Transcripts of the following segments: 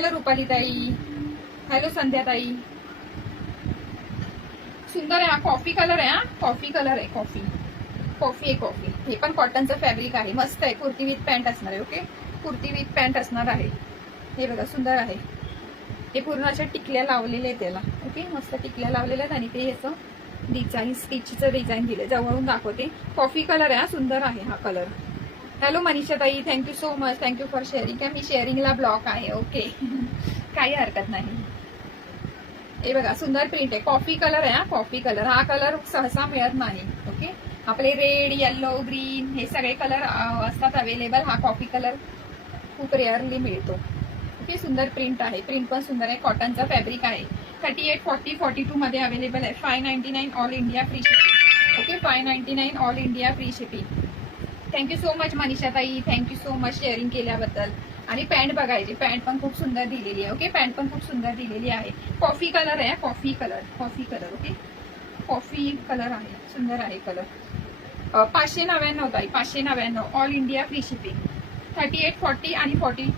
Hello Rupali ताई, hello संध्या ताई. सुंदर आहे हा, कॉफी कलर आहे हा, कॉफी कलर आहे, कॉफी कॉफी आहे कॉफी. हे पण कॉटनचं फॅब्रिक आहे, मस्त आहे. कुर्ती विथ पॅन्ट असणार आहे. ओके, कुर्ती विथ पॅन्ट असणार आहे. हे बघा सुंदर आहे. हे पूर्ण अशा टिकल्या लावलेल्या आहेत त्याला. ओके, मस्त टिकल्या लावलेल्या आहेत आणि ते ह्याचं डिझाईन, स्टिचचं डिझाईन दिले. जवळून दाखवते. कॉफी कलर आहे हा, सुंदर आहे हा कलर. हॅलो मनीषा ताई, thank you so much, thank you for sharing. काय मी शेअरिंगला ब्लॉक आहे. ओके काही हरकत नाही. हे बघा सुंदर प्रिंट आहे, कॉफी कलर आहे हा, कॉफी कलर. हा कलर सहसा मिळत नाही. ओके, आपले रेड, येल्लो, ग्रीन हे सगळे कलर असतात अवेलेबल. हा कॉफी कलर खूप रेअरली मिळतो. ओके, सुंदर प्रिंट आहे, प्रिंट पण सुंदर आहे. कॉटनचा फॅब्रिक आहे. 38, 40, 42 मध्ये अवेलेबल आहे. 599 all India free shipping. Okay, 599 all India free shipping. Thank you so much Manisha ताई, थँक्यू सो मच शेअरिंग केल्याबद्दल. आणि पॅन्ट बघायची, पॅन्ट पण खूप सुंदर दिलेली आहे. ओके, पॅन्ट पण खूप सुंदर दिलेली आहे. कॉफी कलर आहे, coffee colour, coffee colour. Okay, coffee colour आहे, सुंदर आहे कलर. 599 ताई, 599 ऑल इंडिया फ्री शिपिंग. 38, 40 आणि 40,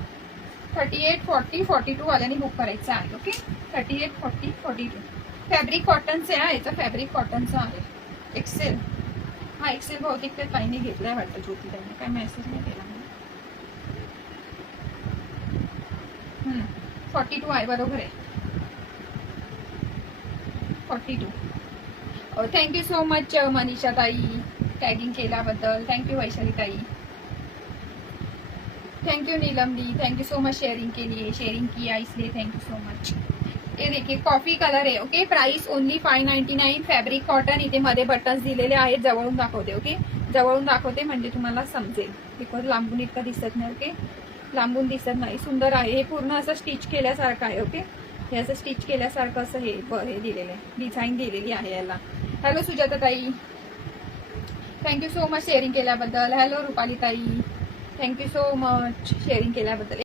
38, 40, 42 वाल्याने बुक करायचं आहे. ओके, 38, 40, 42. फॅब्रिक कॉटनचे आहे, याचं फॅब्रिक कॉटनचं आहे. एक्सेल, हा एक्सेल बहुतेक ते ताईने घेतलाय वाटतं. ज्योती ताईने काय मेसेज नाही केला. 42 आहे, बरोबर आहे. 42. थँक्यू सो मच मनीषा ताई, टॅगिंग केल्याबद्दल. थँक्यू वैशाली ताई, थँक्यू नीलम दी, थँक्यू सो मच शेयरिंग के लिए, शेयरिंग किया इसलिए थैंक यू सो मच. ये देखिए कॉफी कलर आहे. Okay, price only 599. Fabric cotton. इथे मध्ये बटन्स दिलेले आहेत. जवळून दाखवते. ओके, जवळून दाखवते म्हणजे तुम्हाला समजेल, बिकॉज लांबून इतका दिसत नाही. ओके, लांबून दिसत नाही. सुंदर आहे. हे पूर्ण असं स्टिच केल्यासारखं आहे. ओके, हे असं स्टिच केल्यासारखं असं हे दिलेलं आहे, डिझाईन दिलेली आहे याला. हॅलो सुजाता ताई, थँक्यू सो मच शेअरिंग केल्याबद्दल. हॅलो रुपाली ताई, थँक्यू सो मच शेअरिंग केल्याबद्दल.